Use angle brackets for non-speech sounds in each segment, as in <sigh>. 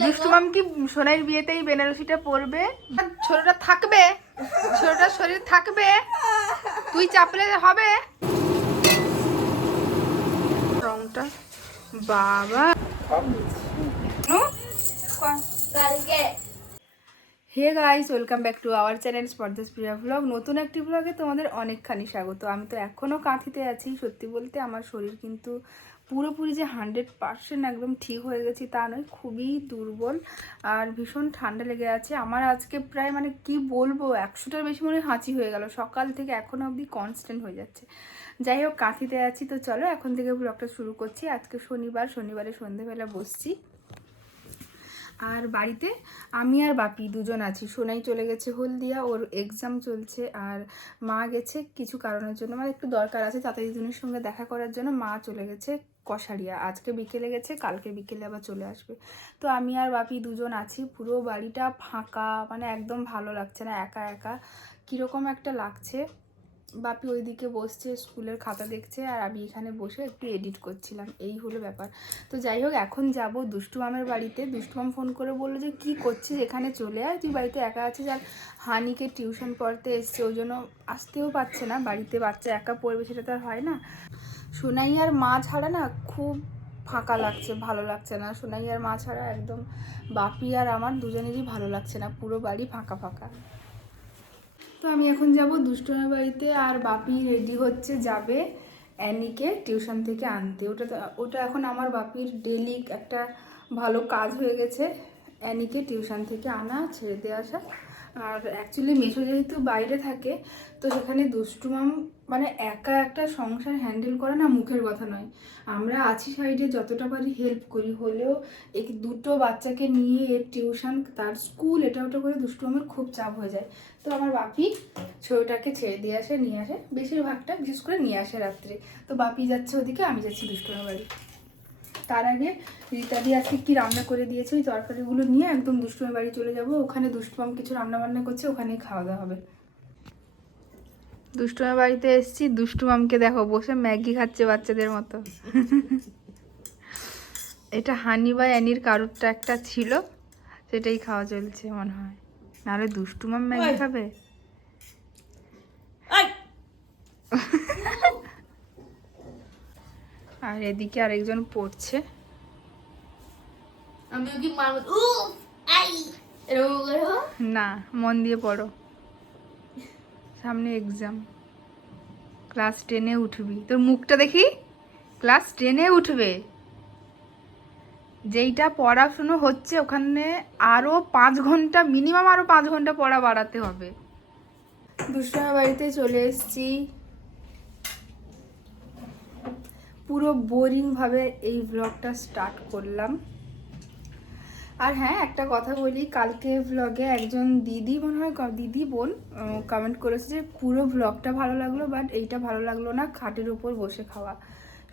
দুষ্টু মাম কি সোনাইয়ের বিয়েতেই বেনারসিটা পরবে। ছোটটা থাকবে। ছোটটার শরীর থাকবে। তুই চাপলে হবে। রংটা বাবা। নু? Hey guys welcome back to our channel Spardha's Priya blog নতুন একটি ব্লগে তোমাদের অনেকখানি স্বাগত। আমি তো এখনও কাঁথিতে আছি। সত্যি বলতে আমার শরীর কিন্তু পুরোপুরি যে হান্ড্রেড পার্সেন্ট একদম ঠিক হয়ে গেছি তা নয়, খুবই দুর্বল আর ভীষণ ঠান্ডা লেগে আছে। আমার আজকে প্রায় মানে কি বলব, একশোটার বেশি মনে হাঁচি হয়ে গেল। সকাল থেকে এখনও অবধি কনস্ট্যান্ট হয়ে যাচ্ছে। যাই হোক কাঁথিতে আছি তো চলো, এখন থেকে ব্লগটা শুরু করছি। আজকে শনিবার, শনিবারে সন্ধেবেলা বসছি। আর বাড়িতে আমি আর বাপি দুজন আছি। সোনাই চলে গেছে হলদিয়া, ওর এক্সাম চলছে আর মা গেছে কিছু কারণের জন্য। মানে একটু দরকার আছে তাতে দিদুনের সঙ্গে দেখা করার জন্য। মা চলে গেছে কষারিয়া আজকে বিকেলে গেছে, কালকে বিকেলে আবার চলে আসবে। তো আমি আর বাপি দুজন আছি, পুরো বাড়িটা ফাঁকা মানে একদম ভালো লাগছে না, একা একা। কীরকম একটা লাগছে। বাপি ওইদিকে বসছে, স্কুলের খাতা দেখছে, আর আমি এখানে বসে একটু এডিট করছিলাম। এই হলো ব্যাপার। তো যাই হোক, এখন যাব দুষ্টু মামের বাড়িতে। দুষ্টু মাম ফোন করে বলল যে, কী করছিস? এখানে চলে আয়, তুই বাড়িতে একা আছিস আর হানিকে টিউশন পড়তে এসছে। ওই জন্য আসতেও পারছে না, বাড়িতে বাচ্চা একা পড়বে সেটা তো আর হয় না। সোনাই আর মা ছাড়া না খুব ফাঁকা লাগছে, ভালো লাগছে না। সোনাই আর মা ছাড়া একদম বাপি আর আমার দুজনেরই ভালো লাগছে না, পুরো বাড়ি ফাঁকা ফাঁকা। তো আমি এখন যাব দুষ্টুমের বাড়িতে আর বাপি রেডি হচ্ছে যাবে অ্যানিকে টিউশন থেকে আনতে। ওটা ওটা এখন আমার বাপির ডেলি একটা ভালো কাজ হয়ে গেছে। অ্যানিকে টিউশন থেকে আনা, ছেড়ে দিয়ে আসা। আর অ্যাকচুয়ালি মেশো যেহেতু বাইরে থাকে, তো সেখানে দুষ্টুমাম মানে একা একটা সংসার হ্যান্ডেল করা না মুখের কথা নয়। আমরা আছি সাইডে যতটা পারি হেল্প করি, হলেও এক দুটো বাচ্চাকে নিয়ে এর টিউশন তার স্কুল এটা ওটা করে দুষ্টুমামের খুব চাপ হয়ে যায়। তো আমার বাপি ছোটোটাকে ছেড়ে দিয়ে আসে, নিয়ে আসে, বেশিরভাগটা বিশেষ করে নিয়ে আসে রাত্রে। তো বাপি যাচ্ছে ওদিকে, আমি যাচ্ছি দুষ্টুমার বাড়ি। তার আগে রীতাদি আজকে কি রান্না করে দিয়েছে ওই তরকারিগুলো নিয়ে একদম দুষ্টুমের বাড়ি চলে যাব। ওখানে দুষ্টুমাম কিছু রান্না বান্না করছে, ওখানেই খাওয়া দাওয়া হবে। দুষ্টুমের বাড়িতে এসেছি দুষ্টুমামকে দেখো বসে ম্যাগি খাচ্ছে বাচ্চাদের মতো। এটা হানি বা অ্যানির কারুরটা একটা ছিল সেটাই খাওয়া চলছে মনে হয়। নাহলে দুষ্টুমাম ম্যাগি খাবে? আর এদিকে আরেকজন পড়ছে? না মন দিয়ে পড়ো। সামনে এক্সাম ক্লাস টেনে উঠবি। তোর মুখটা দেখি? ক্লাস টেনে উঠবে। যেইটা পড়াশুনো হচ্ছে, ওখানে আরও পাঁচ ঘণ্টা মিনিমাম আরও পাঁচ ঘণ্টা পড়া বাড়াতে হবে। দুষ্টমের বাড়িতে চলে এসেছি। পুরো বোরিংভাবে এই ব্লগটা স্টার্ট করলাম। আর হ্যাঁ একটা কথা বলি, কালকে ভ্লগে একজন দিদি মনে হয় দিদি বোন কমেন্ট করেছে যে, পুরো ভ্লগটা ভালো লাগল বাট এইটা ভালো লাগল না, খাটের উপর বসে খাওয়া।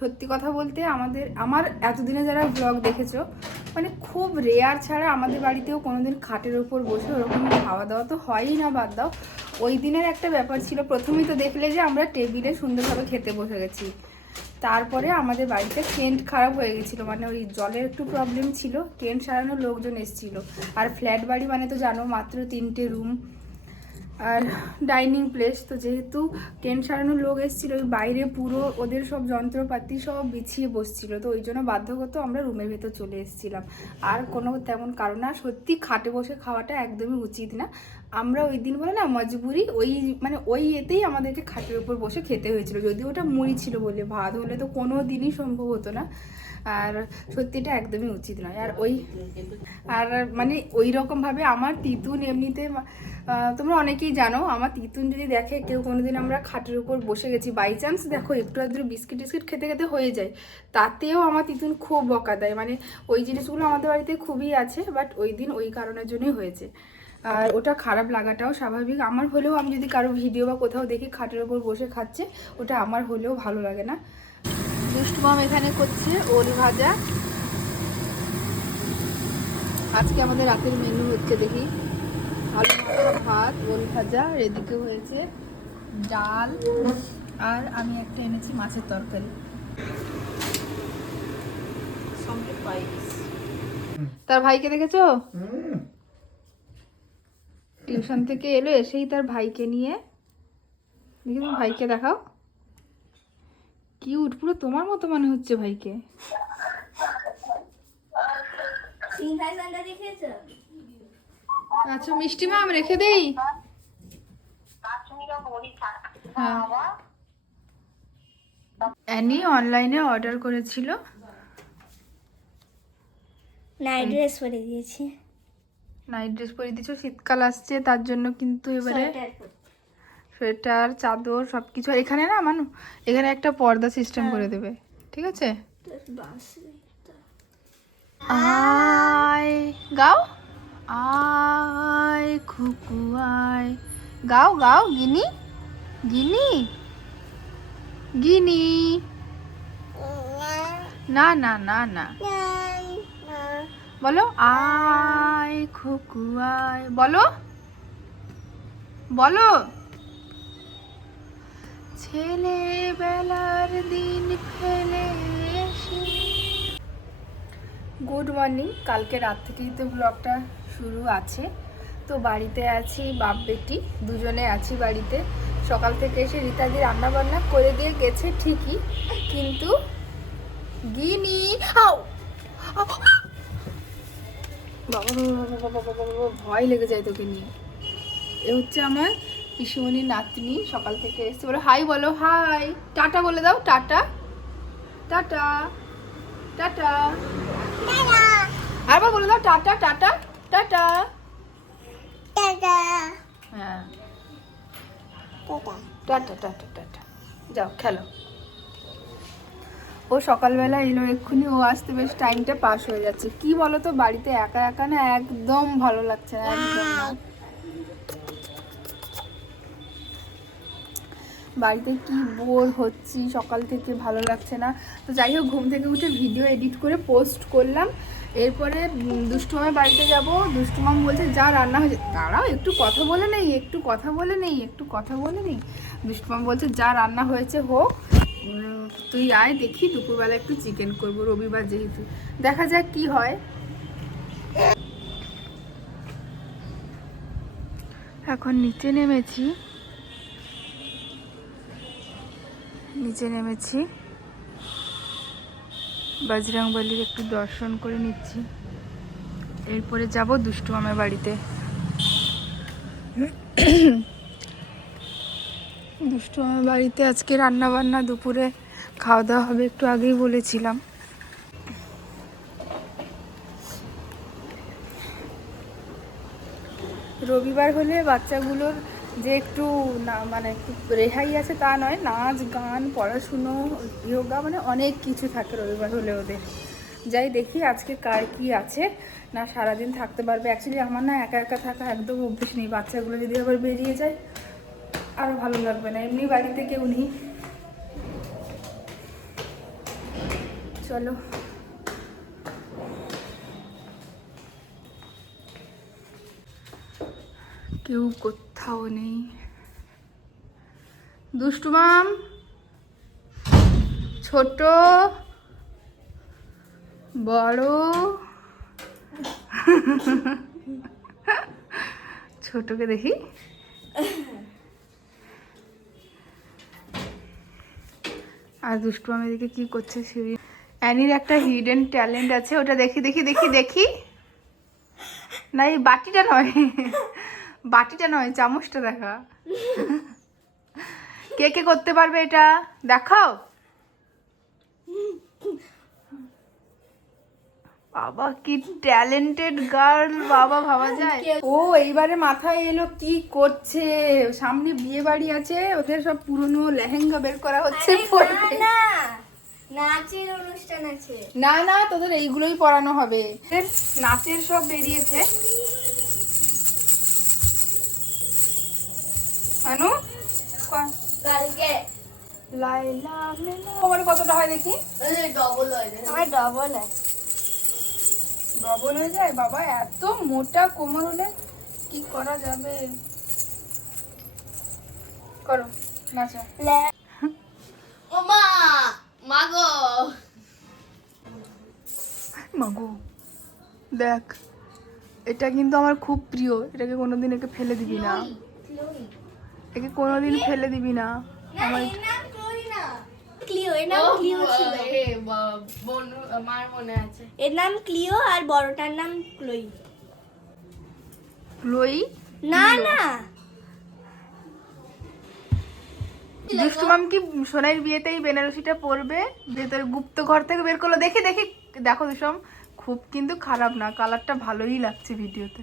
সত্যি কথা বলতে, আমাদের, আমার এতদিনে যারা ব্লগ দেখেছ মানে খুব রেয়ার ছাড়া আমাদের বাড়িতেও কোনোদিন খাটের উপর বসে ওরকম খাওয়া দাওয়া তো হয়ই না, বাদ দাও। ওই দিনের একটা ব্যাপার ছিল, প্রথমেই তো দেখলে যে আমরা টেবিলে সুন্দরভাবে খেতে বসে গেছি। তারপরে আমাদের বাড়িতে কেন্ট খারাপ হয়ে গেছিল মানে ওই জলের একটু প্রবলেম ছিল কেন্ট সারানোর লোকজন এসেছিল। আর ফ্ল্যাট বাড়ি মানে তো জানো, মাত্র তিনটে রুম আর ডাইনিং প্লেস তো যেহেতু টেন্ট সারানোর লোক এসেছিল, ওই বাইরে পুরো ওদের সব যন্ত্রপাতি সব বিছিয়ে বসছিল, তো ওই জন্য বাধ্যগত আমরা রুমের ভেতর চলে এসেছিলাম। আর কোনো তেমন কারণ না, সত্যি খাটে বসে খাওয়াটা একদমই উচিত না। আমরা ওই দিন বলে না, মজবুরি ওই মানে ওই এতেই আমাদেরকে খাটের উপর বসে খেতে হয়েছিল। যদি ওটা মুড়ি ছিল বলে, ভাত হলে তো কোনো দিনই সম্ভব হতো না। আর সত্যিটা একদমই উচিত নয়। আর ওই, আর মানে ওই রকমভাবে আমার তিতুন এমনিতে তোমরা অনেকেই জানো, আমার তিতুন যদি দেখে কেউ কোনোদিন আমরা খাটের উপর বসে গেছি বাই চান্স দেখো, একটু আধটু বিস্কিট টিস্কিট খেতে খেতে হয়ে যায়। তাতেও আমার তিতুন খুব বকা দেয়। মানে ওই জিনিসগুলো আমাদের বাড়িতে খুবই আছে বাট ওই দিন ওই কারণের জন্যই হয়েছে। আর ওটা খারাপ লাগাটাও স্বাভাবিক। আমার হলেও আমি যদি কারও ভিডিও বা কোথাও দেখি খাটের ওপর বসে খাচ্ছে ওটা আমার হলেও ভালো লাগে না। দুষ্টুমাম এখানে করছে ওল ভাজা। আজকে আমাদের রাতের মেনু হচ্ছে দেখি। আলু মাখা ভাত ওল ভাজা আর এদিকে হয়েছে ডাল আর আমি একটা এনেছি মাছের তরকারি। তার ভাইকে দেখেছ? হুম। টিউশন থেকে এলো এসেই তার ভাইকে নিয়ে। দেখি তোমার ভাইকে দেখাও। কিউট পুরো তোমার মতো মনে হচ্ছে ভাইকে। আচ্ছা মিষ্টি মা আমি রেখে দেই। হ্যাঁ। অ্যানি অনলাইনে অর্ডার করেছিল। নাইট ড্রেস পরে দিয়েছি। নাইট ড্রেস পরে দিয়েছ শীতকাল আসছে তার জন্য কিন্তু এবারে সোয়েটার চাদর সব কিছু আর এখানে না মানু এখানে একটা পর্দা সিস্টেম করে দেবে ঠিক আছে? আয় গাও। আয় খুকু আয়। গাও গাও গিনি। গিনি। গিনি। না না। না না। বলো, আয় খুকু, আয়। বলো বলো। ছেলেবেলার দিন ফেলে গুড মর্নিং, কালকে রাত থেকেই তো ব্লগটা শুরু আছে। তো বাড়িতে আছি বাপ বেটি, দুজনে আছি বাড়িতে। সকাল থেকে এসে রীতাদি রান্না বান্না করে দিয়ে গেছে ঠিকই, কিন্তু গিনি আও! বাবা বাবা, বাবা, বাবা, বাবা, বাবা, ভয় লেগে যায় তোকে নিয়ে। এ হচ্ছে আমার পিসুমণির নাতনি সকাল থেকে এসছে। বলো হাই বলো হাই। টাটা বলে দাও টাটা। Tata tata. আরেকবার বলে দাও টাটা টাটা টাটা। হ্যাঁ। Tata tata tata. যাও খেলো। ও সকালবেলা এলো, এক্ষুনি ও আসতে বেশ টাইমটা পাস হয়ে যাচ্ছে। কি বলো তো বাড়িতে একা একা না একদম ভালো লাগছে না, একদম বাড়িতে কি বোর হচ্ছি, সকাল থেকে ভালো লাগছে না। তো যাই হোক, ঘুম থেকে উঠে ভিডিও এডিট করে পোস্ট করলাম। এরপরে দুষ্টুমার বাড়িতে যাব। দুষ্টুমাম বলছে, যা রান্না হয়েছে দাঁড়াও, একটু কথা বলে নেই, একটু কথা বলে নেই, একটু কথা বলে নেই। দুষ্টুমাম বলছে, যা রান্না হয়েছে হোক। তুই আয় দেখি, দুপুরবেলা একটু চিকেন করব, রবিবার যেহেতু। দেখা যাক কি হয়। এখন নিচে নেমেছি। নিচে নেমেছি। বজরংবলির একটু দর্শন করে নিচ্ছি। এরপরে যাব দুষ্টু মামার বাড়িতে। দুষ্টু মামার বাড়িতে আজকে রান্না বান্না দুপুরে খাওয়া দাওয়া হবে, একটু আগেই বলেছিলাম। রবিবার হলে বাচ্চাগুলোর যে একটু না মানে একটু রেহাই আছে তা নয়, নাচ, গান, পড়াশুনো যোগা মানে অনেক কিছু থাকে রবিবার হলে ওদের। যাই দেখি আজকে কার কি আছে, না সারাদিন থাকতে পারবে। অ্যাকচুয়ালি আমার না একা একা থাকা একদম অভ্যেস নেই। বাচ্চাগুলো যদি আবার বেরিয়ে যায় আরও ভালো লাগবে না। এমনি বাড়িতে কেউ নেই চলো। কেউ কোথাও নেই। দুষ্টুমাম ছোট, বড়, ছোটকে দেখি। আর দুষ্টু আমি দেখি কি করছে সিঁড়ি? অ্যানির একটা হিডেন ট্যালেন্ট আছে, ওটা দেখি দেখি দেখি দেখি। না, এই বাটিটা নয়। বাটিটা নয়, চামচটা দেখা। কে কে করতে পারবে এটা? দেখাও। বাবা কি ট্যালেন্টেড গার্ল বাবা ভাবা যায়। ও এইবারে মাথায় এলো কি করছে? সামনে বিয়ে বাড়ি আছে ওদের সব পুরনো লেহেঙ্গা বের করা হচ্ছে না নাচের অনুষ্ঠান আছে। না না তোদের এইগুলোই পড়ানো হবে। নাচের সব বেরিয়েছে। মানু কালকে। লাইলা তোমার কতটা হয় দেখি? ডবল হয়। আমার ডবল হয়। ডবল হয়ে যায়? বাবা এত মোটা কোমর হলে কি করা যাবে? করো নাচো। মামা মাগো। মাগো দেখ এটা কিন্তু আমার খুব প্রিয়। এটাকে কোনোদিন একে ফেলে দিবি না। একে কোনোদিন ফেলে দিবি না। আমার ক্লিও এর নাম ক্লিও ছিল। মার মনে আছে। এর নাম ক্লিও আর বড়টার নাম ক্লোই লই না না। দুষ্টুমাম কি সোনাইয়ের বিয়েতেই বেনারসিটা পরবে? ভেতরে গুপ্ত ঘর থেকে বের করল। দেখি দেখি। দেখো দুষ্টম খুব কিন্তু খারাপ না। কালারটা ভালোই লাগছে ভিডিওতে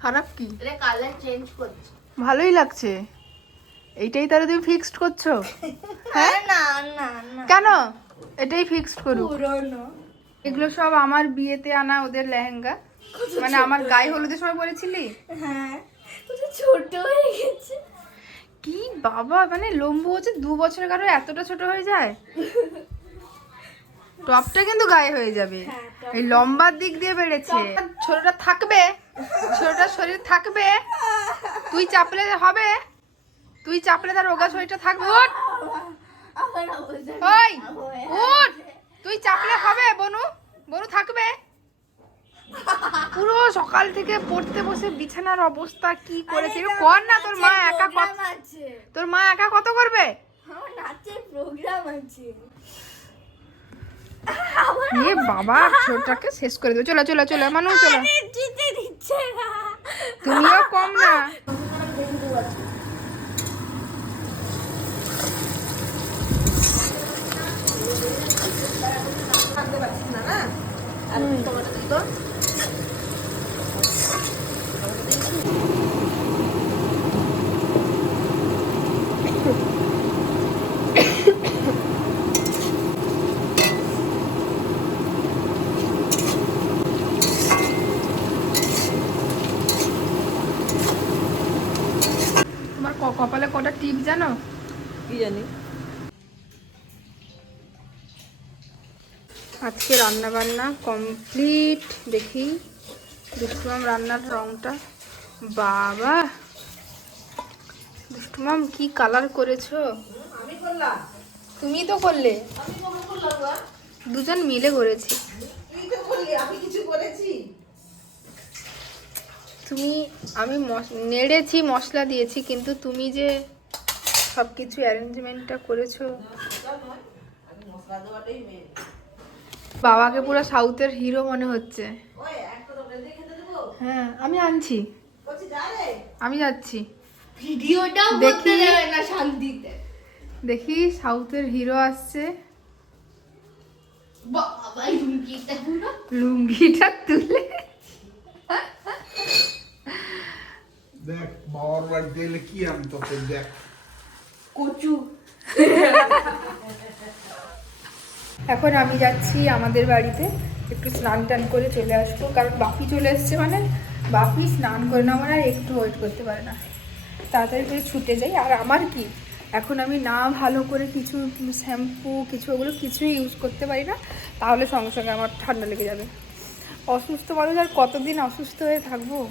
খারাপ কি? কালার চেঞ্জ করছে। ভালোই লাগছে। এইটাই তাহলে তুমি ফিক্সড করছ? <laughs> হ্যাঁ? না না না। কেন? এটাই ফিক্সড পুরনো। এগুলো সব আমার বিয়েতে আনা ওদের লেহেঙ্গা। মানে আমার গায়ে হলুদের সময় বলেছিলি হ্যাঁ ছোট হয়ে গেছে। কি বাবা মানে লম্বু হচ্ছে দু বছরের কারও এতটা ছোট হয়ে যায়? টপটা কিন্তু গায়ে হয়ে যাবে। হ্যাঁ, এই লম্বার দিক দিয়ে বেড়েছে। ছোটটা থাকবে। ছোটটা শরীর থাকবে। <laughs> তুই চাপলে হবে। তুই চাপলে তার রোগা শরীরটা থাকবে? ওঠ ওই উঠ! তুই চাপলে হবে বনু। বনু থাকবে। পুরো সকাল থেকে পড়তে বসে বিছানার অবস্থা কি করেছে? কর না তোর মা একা কত তোর মা একা কত করবে? আমার নাচের প্রোগ্রাম আছে। এ বাবা ছোটটাকে শেষ করে দেবে চলো চলো চলো মানু চলো। দিচ্ছে না। তুমিও কম না তোমার ক- কপালে কটা টিপ জানো? কি জানি? আজকে রান্না বান্না কমপ্লিট। দেখি দুষ্টুমাম রান্নার রংটা। বাবা! দুষ্টুমাম কি কালার করেছ? তুমি তো করলে? দুজন মিলে করেছি। তুমি আমি নেড়েছি মশলা দিয়েছি কিন্তু তুমি যে সব কিছু অ্যারেঞ্জমেন্টটা করেছ। মশলা দেওয়াটাই মেন বাবাকে পুরো সাউথের হিরো মনে হচ্ছে। হ্যাঁ আমি আনছি। বলছি যা রে। আমি যাচ্ছি। ভিডিওটাও দেখি। দেবে না শান্তিতে। দেখি সাউথের হিরো আসছে। লুঙ্গিটা তুলে। দেখ বাবার কি আমি তোকে দেখ। কচু। <laughs> এখন আমি যাচ্ছি আমাদের বাড়িতে, একটু স্নান টান করে চলে আসব। কারণ বাপি চলে এসছে মানে বাপি স্নান করে না মানে আর একটু ওয়েট করতে পারে না। তাড়াতাড়ি করে ছুটে যাই। আর আমার কি? এখন আমি না ভালো করে কিছু শ্যাম্পু কিছু ওগুলো কিছুই ইউজ করতে পারি না, তাহলে সঙ্গে সঙ্গে আমার ঠান্ডা লেগে যাবে। অসুস্থ মানুষ আর কতদিন অসুস্থ হয়ে থাকব?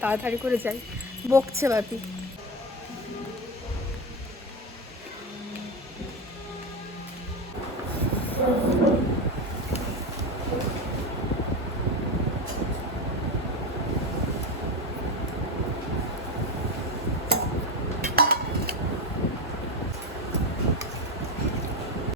তাড়াতাড়ি করে যাই। বকছে বাপি।